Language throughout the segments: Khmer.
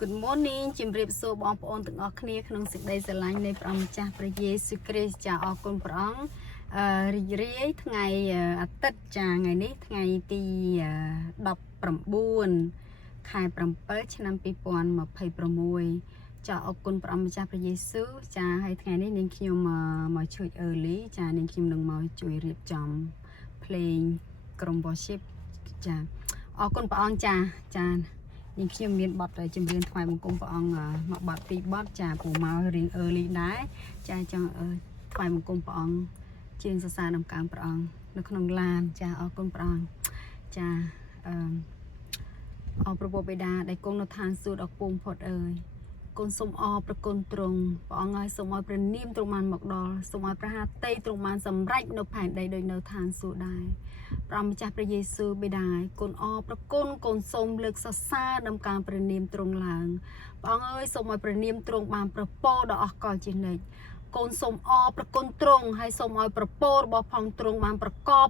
Good morning ជំរាបសួរបងប្អូនទាំងអស់គ្នាក្នុងសេចក្តីស្រឡាញ់នៃព្រះម្ចាស់ព្រះយេស៊ូវគ្រីស្ទចាអរគុណព្រះអង្គរីករាយថ្ងៃអាទិត្យចាថ្ងៃនេះថ្ងៃទី19ខែ7ឆ្នាំ2026ចាអរគុណព្រះម្ចាស់ព្រះយេស៊ូវចាហើយថ្ងៃនេះនាងខ្ញុំមកជួយ early ចានាងខ្ញុំនឹងមកជួយរៀបចំភ្លេងក្រុម worship ចាអរគុណព្រះអង្គចានាងខ្ញុំមានបទចម្រៀងថ្វាយបង្គំព្រះអង្គមកបទពីរបទចាពូមករៀង early ដែរចាចង់ថ្វាយបង្គំព្រះអង្គជាងសរសើរដំកើងព្រះអង្គនៅក្នុងឡានចាអរគុណព្រះអង្គចាអរព្រះពុទ្ធបិតាដែលគង់នៅឋានសួគ៌ដ៏ខ្ពង់បំផុតអើយគុណសូមអរប្រគុណទ្រង់ព្រះអង្គឲ្យសូមឲ្យព្រះនាមទ្រង់បានមកដល់សូមឲ្យព្រះハតីទ្រង់បានសម្រេចនៅផែនដីដោយនៅឋានសួគ៌ដែរព្រះម្ចាស់ព្រះយេស៊ូវបិតាគុណអរប្រគុណគុណសូមលើកសរសើរដំកើងព្រះនាមទ្រង់ឡើងព្រះអង្គអើយសូមឲ្យព្រះនាមទ្រង់បានប្រពោដ៏អស្ចារ្យជានិច្ចកូនសូមអរប្រគុណទ្រង់ហើយសូមឲ្យប្រពោរបស់ផងទ្រង់បានប្រកប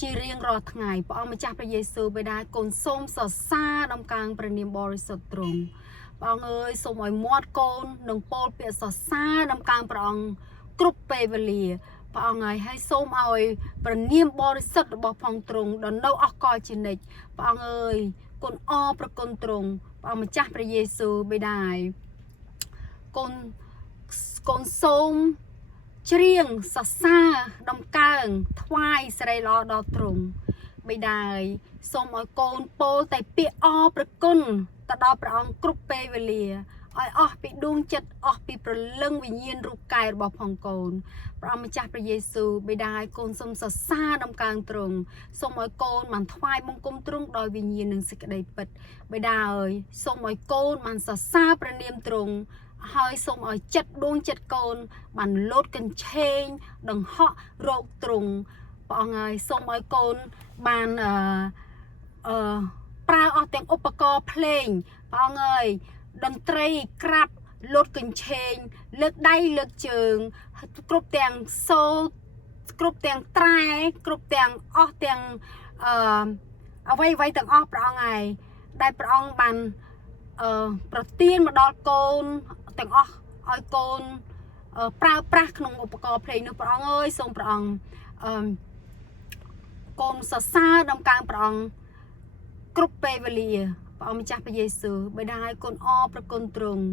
ជារៀងរាល់ថ្ងៃព្រះអង្គម្ចាស់ព្រះយេស៊ូវបិតាកូនសូមសរសើរដំកើងព្រះនាមបរិសុទ្ធទ្រង់ព្រះអង្គអើយសូមឲ្យមាត់កូននឹងពោលពាក្យសរសើរដំកើងព្រះអង្គគ្រប់ពេលវេលាព្រះអង្គហើយសូមឲ្យព្រះនាមបរិសុទ្ធរបស់ផងទ្រង់ដល់នៅអស្ចារ្យជានិច្ចព្រះអង្គអើយគុណអរប្រគុណទ្រង់ព្រះម្ចាស់ព្រះយេស៊ូវបិតាកូនសូមច្រៀងសរសើរដំកើងថ្វាយសិរីល្អដល់ទ្រង់បិតាសូមឲ្យកូនពោលតែពាក្យអរប្រគុណទៅដល់ព្រះអង្គគ្រប់ពេលវេលាឲ្យអស់ពីដួងចិត្តអស់ពីព្រលឹងវិញ្ញាណរូបកាយរបស់ផងកូនព្រះម្ចាស់ព្រះយេស៊ូវបិតាឲ្យកូនសូមសរសើរដំកើងទ្រង់សូមឲ្យកូនបានថ្វាយបង្គំទ្រង់ដោយវិញ្ញាណនិងសេចក្តីពិតបិតាអើយសូមឲ្យកូនបានសរសើរព្រះនាមទ្រង់ហើយសូមឲ្យចិត្តដួងចិត្តកូនបានលោតកញ្ឆេងដង្ហក់រកទ្រង់ព្រះអង្គហើយសូមឲ្យកូនបានប្រើអស់ទាំងឧបករណ៍ភ្លេងព្រះអង្គអើយតន្ត្រីក្រាប់លោតកញ្ឆេងលើកដៃលើកជើងគ្រប់ទាំងសូរគ្រប់ទាំងត្រែគ្រប់ទាំងអស់ទាំងអ្វីទាំងអស់ព្រះអង្គហើយដែលព្រះអង្គបានប្រទានមកដល់កូនទាំងអស់ឲ្យកូនប្រើប្រាស់ក្នុងឧបករណ៍ភ្លេងនោះព្រះអង្គអើយសូមព្រះអង្គកូនសរសើរដំកើងព្រះអង្គគ្រប់ពេលវេលាព្រះអង្គម្ចាស់ព្រះយេស៊ូវបិតាឲ្យកូនអរប្រគុណទ្រង់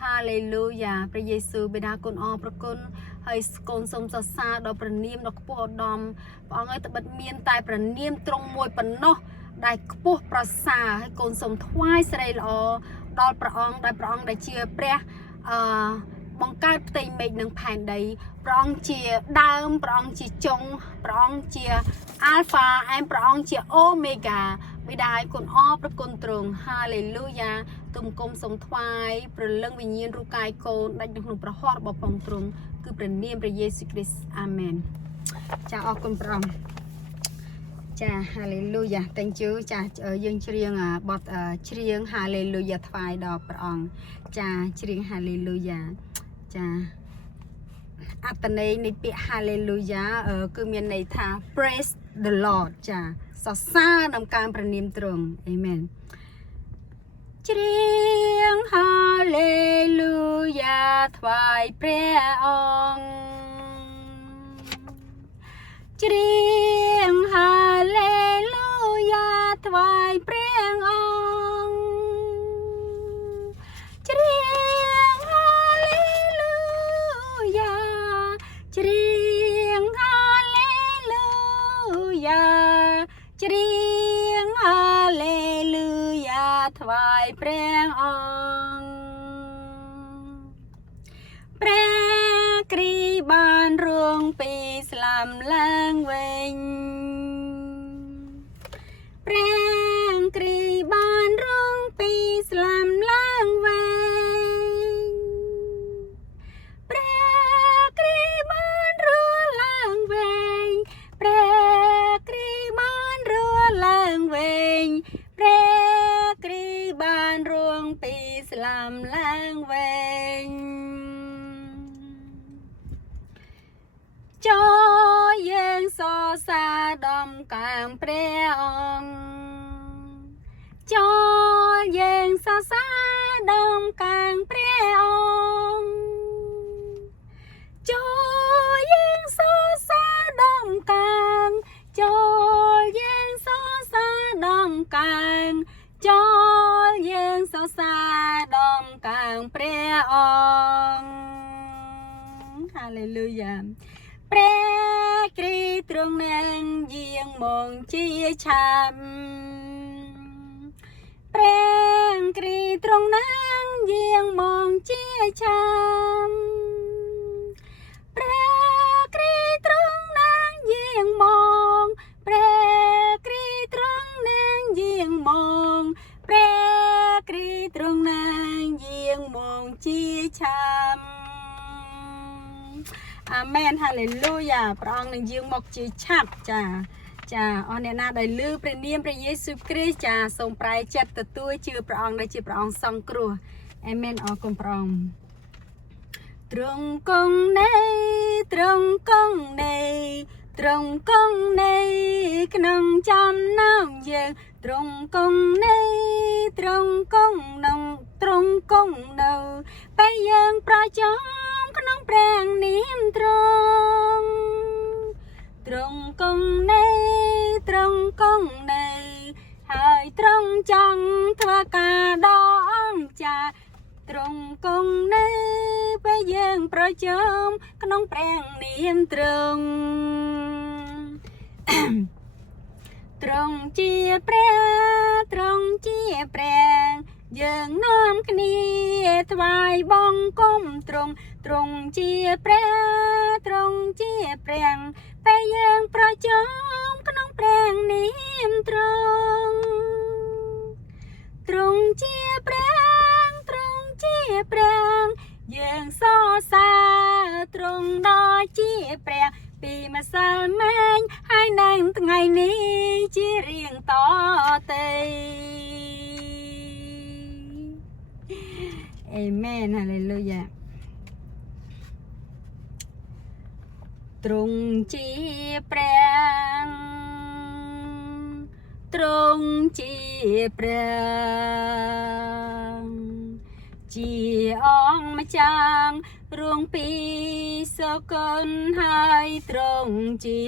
ហាឡេលូយ៉ាព្រះយេស៊ូវបិតាកូនអរប្រគុណហើយកូនសូមសរសើរដល់ព្រះនាមដ៏ខ្ពស់ឧត្តមព្រះអង្គឲ្យត្បិតមានតែព្រះនាមទ្រង់មួយប៉ុណ្ណោះដែលខ្ពស់ប្រសើរហើយកូនសូមថ្វាយសិរីល្អដល់ព្រះអង្គដែលព្រះអង្គដែលជាព្រះបង្កើតផ្ទៃមេឃនិងផែនដីព្រះអង្គជាដើមព្រះអង្គជាចុងព្រះអង្គជា Alpha and ព្រះអង្គជា Omega បិតាឲ្យគុណអរប្រគុណទ្រង់ Hallelujah ទុំគុំសូមថ្វាយព្រលឹងវិញ្ញាណរូបកាយកូនដាច់នៅក្នុងព្រះហស្ថរបស់ផងទ្រង់គឺព្រះនាមព្រះយេស៊ូវគ្រីស្ទអាមែនចាអរគុណព្រះអង្គចា Hallelujah thank you ចាយើងច្រៀងបទច្រៀង Hallelujah ថ្វាយដល់ព្រះអង្គចាច្រៀង Hallelujah ចាអត្ថន័យនៃពាក្យ Hallelujah គឺមានន័យថា praise the Lord ចាសរសើរដំកើងព្រះនាមទ្រង់ Amen ច្រៀង Hallelujah ថ្វាយព្រះអង្គច្រៀង Hallelujah ថ្វាយព្រះអង្គច្រៀង Hallelujah ច្រៀង Hallelujah ច្រៀង Hallelujah ថ្វាយព្រះអង្គព្រះគ្រីស្ទបានរងពីស្លាប់ឡើងវិញព្រះគ្រីស្ទបានរងពីស្លាប់ឡើងវិញព្រះគ្រីស្ទបានរស់ឡើងវិញព្រះគ្រីស្ទបានរស់ឡើងវិញព្រះគ្រីស្ទបានរងពីស្លាប់ឡើងវិញចូលយើងសរសើរដំកើងព្រះអង្គចូលយើងសរសើរដ កាងព្រះអង្គចូលយើងសរសើរដំកាងចូលយើងសរសើរដំកាងចូលយើងសរសើរដំកាងព្រះអង្គហាឡេលូយ៉ាព្រះគ្រីស្ទទ្រង់នឹងយាងមកជាឆាប់ព្រះគ្រីស្ទទ្រង់នឹងយាងមកជាឆាប់ព្រះគ្រីស្ទទ្រង់នឹងយាងមកព្រះគ្រីស្ទទ្រង់នឹងយាងមកព្រះគ្រីស្ទទ្រង់នឹងយាងមកជាឆាប់អាមែនហាឡេលូយ៉ាព្រះអង្គនឹងយាងមកជាឆាប់ចាចាអស់អ្នកណាដែលឮព្រះនាមព្រះយេស៊ូវគ្រីស្ទចាសូមប្រែចិត្តទទួលជឿព្រះអង្គដែលជាព្រះអង្គសង្គ្រោះអាមែនអរគុណព្រះអង្គទ្រង់គង់នៃទ្រង់គង់នៃទ្រង់គង់នៃក្នុងចំណោមយើងទ្រង់គង់នៃទ្រង់គង់ក្នុងទ្រង់គង់នៅពេលយើងប្រជុំក្នុងព្រះនាមទ្រង់ទ្រង់គង់នៃទ្រង់គង់នៃហើយទ្រង់ចង់ធ្វើការដល់អង្គចាទ្រង់គង់នៃពេលយើងប្រជុំក្នុងព្រះនាមទ្រង់ទ្រង់ជាព្រះទ្រង់ជាព្រះយើងនាំគ្នាថ្វាយបង្គំទ្រង់ទ្រង់ជាព្រះទ្រង់ជាព្រះពេលយើងប្រជុំក្នុងព្រះនាមទ្រង់ទ្រង់ជាព្រះទ្រង់ជាព្រះយើងសរសើរទ្រង់ដ៏ជាព្រះពីម្សិលមិញហើយនៅថ្ងៃនេះជារៀងតទៅអាមែនហាឡេលូយ៉ាទ្រង់ជាព្រះទ្រង់ជាព្រះជាអង្គម្ចាស់រួងពីសកលហើយទ្រង់ជា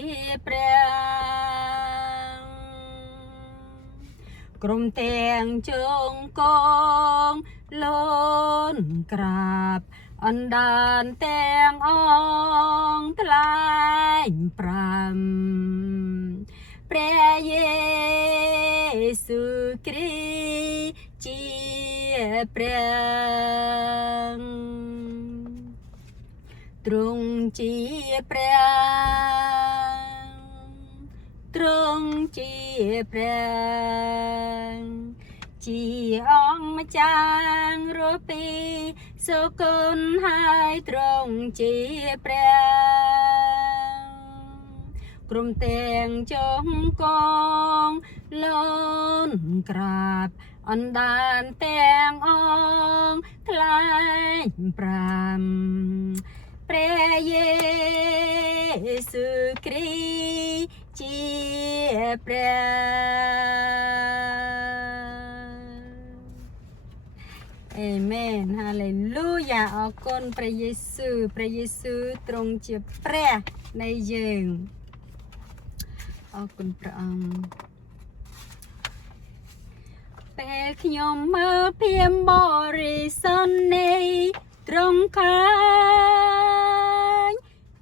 ព្រះក្រុមទាំងជង្គង់លូនក្រាបអណ្ដានទាំងអងថ្លែង5ព្រះយេស៊ូវគ្រីស្ទជាព្រះទ្រង់ជាព្រះទ្រង់ជាព្រះជាអង្គម្ចាស់រស់ពីសុគន្ធហើយទ្រង់ជាព្រះក្រុមទាំងចង្គង់លូនក្រាបអណ្ដានទាំងអងថ្លែង5ព្រះយេស៊ូវគ្រីស្ទជាព្រះអាមែនហាឡេលូយ៉ាអរគុណព្រះយេស៊ូវទ្រង់ជាព្រះនៃយើងអរគុណព្រះអង្គពេលខ្ញុំមើលភាមបរិសុទ្ធនៃទ្រង់ឃើញ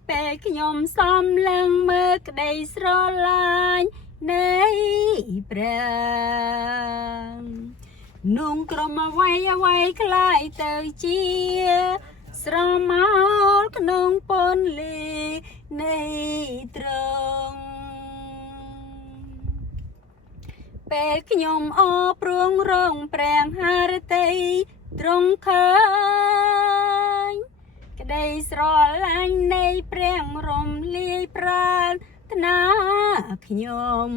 ពេលខ្ញុំសំឡឹងមើលក្តីស្រឡាញ់នៃព្រះนุ่งក្រុមអ្វីคล้ายទៅជាស្រមោលក្នុងពន្លឺនៃទ្រង់ពេលខ្ញុំអរព្រងរងព្រះハរតីទ្រង់ឃើញក្តីស្រឡាញ់នៃព្រះរំលាយប្រាថ្នាខ្ញុំ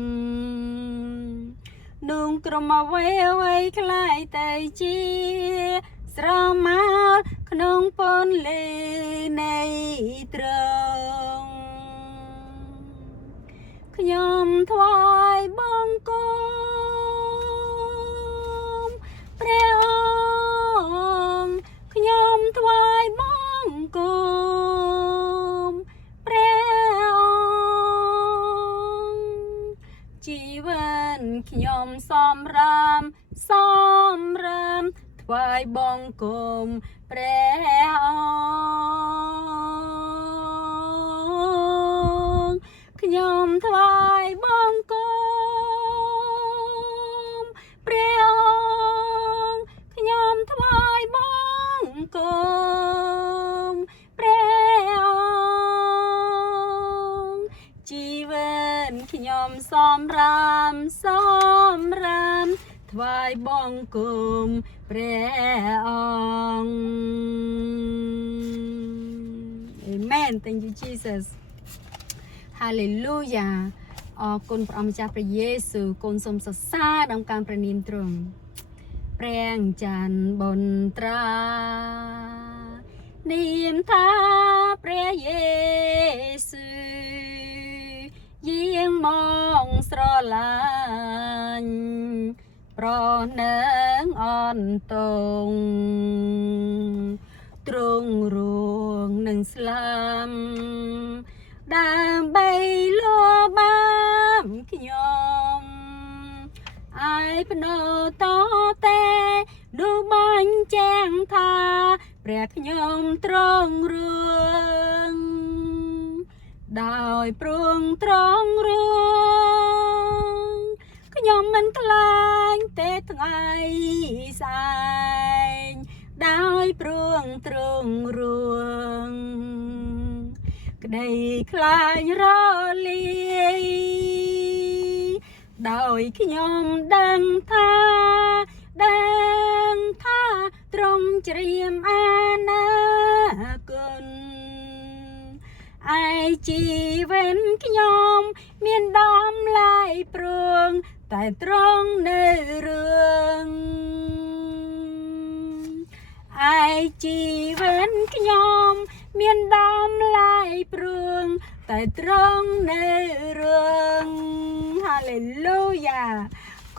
นุ่งក្រុមអ្វីคล้ายទៅជាស្រមោលក្នុងពន្លឺនៃទ្រង់ខ្ញុំថ្វាយបង្គំព្រះអង្គ ថ្វាយបង្គំព្រះអង្គខ្ញុំថ្វាយបង្គំព្រះអង្គខ្ញុំថ្វាយបង្គំព្រះអង្គជីវិតខ្ញុំសមរាមថ្វាយបង្គំព្រះអង្គ Amen Thank you Jesus Hallelujah អរគុណព្រះម្ចាស់ព្រះយេស៊ូវគុណសូមសរសើរដល់ការព្រះនាមទ្រង់ព្រះច័ន្ទបុត្រានាមថាព្រះយេស៊ូវយាងមកស្រឡាញ់ប្រនឹងអន្តងទ្រង់រួងនឹងស្លាប់ដើម្បីលបាមខ្ញុំអាយភ្នោតតែនោះបាញ់ចាំងថាព្រះខ្ញុំទ្រង់រឿងដោយព្រួងត្រង់រឿងខ្ញុំមិនខ្លាចទេថ្ងៃស្អែកដោយព្រួងត្រង់រឿងក្តីខ្លាចរលាយដោយខ្ញុំដឹងថាទ្រង់ជ្រាមអាណាគុណឯជីវិតខ្ញុំមានដំឡៃព្រួងតែត្រង់នៅរឿងឯជីវិតខ្ញុំមានដំឡៃព្រួងតែត្រង់នៅរឿង Hallelujah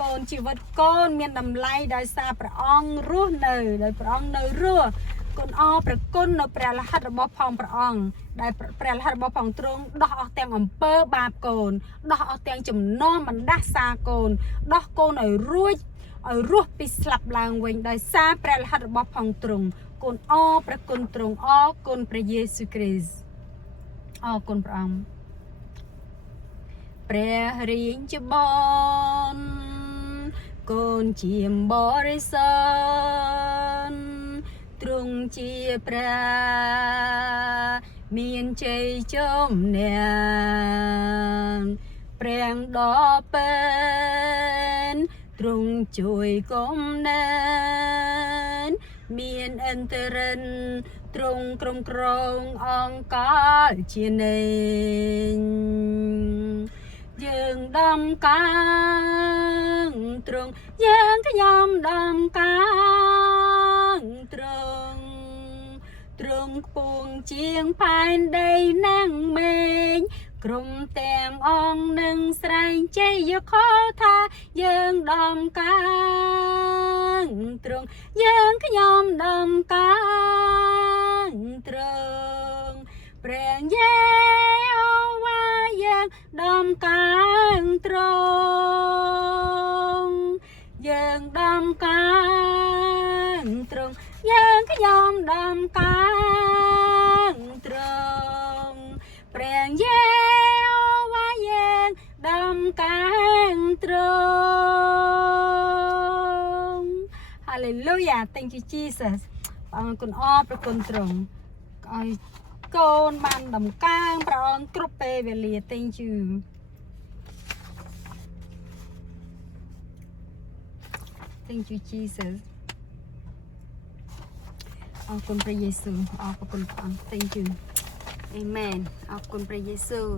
កូនជីវិតកូនមានតម្លៃដោយសារព្រះអង្គរស់នៅដោយព្រះអង្គនៅរស់កូនអរព្រះគុណនៅព្រះលិខិតរបស់ផងព្រះអង្គដែលព្រះលិខិតរបស់ផងទ្រង់ដោះអស់ទាំងអំពើបាបកូនដោះអស់ទាំងចំណងបណ្ដាសាកូនដោះកូនឲ្យរួចឲ្យរស់ពីស្លាប់ឡើងវិញដោយសារព្រះលិខិតរបស់ផងទ្រង់កូនអរព្រះគុណទ្រង់អរគុណព្រះយេស៊ូវគ្រីស្ទអរគុណព្រះអង្គព្រះរាជបុត្រកូនជាបរិសុទ្ធទ្រង់ជាព្រះមានជ័យជំនះព្រះដ៏ពេញទ្រង់ជួយគុំណានមានអន្តរិនទ្រង់ក្រុមក្រងអង្កាលជានេញយើងដំកាងទ្រង់យើងខ្ញុំដំកាងទ្រង់ខ្ពងជាងផែនដីណាំងមេឃក្រុមទាំងអង្គនឹងស្រែងជ័យខោថាយើងដំកាងទ្រង់យើងខ្ញុំដំកាងទ្រង់ព្រះយេហូវ៉ាយើងដំកាងទ្រង់យើងដំកាងទ្រង់យើងខ្ញុំដំកាងទ្រង់ព្រះយេហូវ៉ាយើងដំកាងទ្រង់ Hallelujah Thank you Jesus ព្រះអង្គគុណអរព្រះគុណទ្រង់ឲ្យកូនបានដំកាងព្រះអង្គគ្រប់ពេលវេលា Thank you Thank you Jesus អរគុណព្រះយេស៊ូវអរគុណព្រះអង្គ Thank you Amen អរគុណព្រះយេស៊ូវ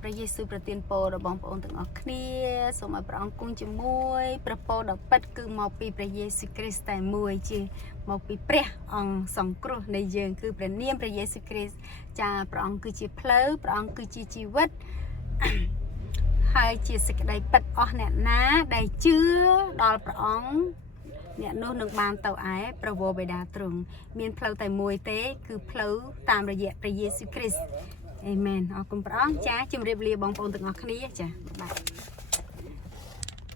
ព្រះយេស៊ូវប្រទានពរដល់បងប្អូនទាំងអស់គ្នាសូមឲ្យព្រះអង្គគង់ជាមួយព្រះពរដ៏ពិតគឺមកពីព្រះយេស៊ូវគ្រីស្ទតែមួយជាមកពីព្រះអង្គសង្គ្រោះនៃយើងគឺព្រះនាមព្រះយេស៊ូវគ្រីស្ទចាព្រះអង្គគឺជាផ្លូវព្រះអង្គគឺជាជីវិតហើយជាសេចក្តីពិតអស់អ្នកណាដែលជឿដល់ព្រះអង្គអ្នកនោះនឹងបានទៅឯព្រះវរបិតាទ្រង់មានផ្លូវតែមួយទេគឺផ្លូវតាមរយៈព្រះយេស៊ូវគ្រីស្ទអេមែនអរគុណព្រះអង្គចាជម្រាបលាបងប្អូនទាំងអស់គ្នាចាបាទ